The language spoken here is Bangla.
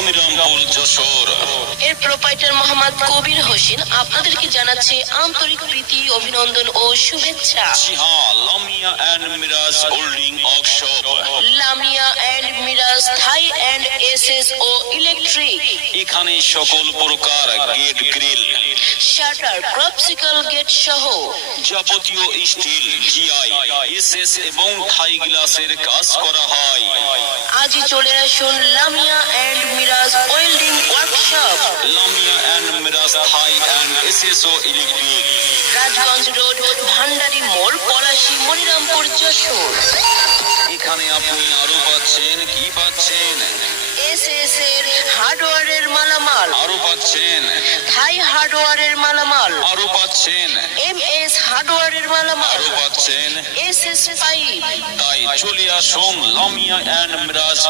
মনিরামপুর যশোর এর প্রোপাইটার মোহাম্মদ কবির হোসেন আপনাদেরকে জানাচ্ছে আন্তরিক প্রীতি, অভিনন্দন ও শুভেচ্ছা। জি হ্যাঁ, Lamia and Miraj holding workshop, Lamia and Miraj Thai and SS ও ইলেকট্রিক। এখানে সকল প্রকার gate grill, shutter, collapsible gate সহ যাবতীয় স্টিল, জিআই, এসএস এবং থাই গ্লাসের কাজ করা হয়। আজই চলে আসুন Lamia and Miraj welding workshop, Lamia and Miraj Thai and SSO electric, Rajganj road, Bhandari মোড়, পলাশী, মনিরামপুর, যশোর। এখানে আপনি আরো পাচ্ছেন কি পাচ্ছেন? এসএস এর হার্ডওয়্যারের মালামাল, আরো পাচ্ছেন, থাই হার্ডওয়্যারের মালামাল, আরো পাচ্ছেন, এমএস হার্ডওয়্যারের মালামাল, আরো পাচ্ছেন। SS pipe. তাই চলে আসুন লামিয়া এন্ড মিরাজ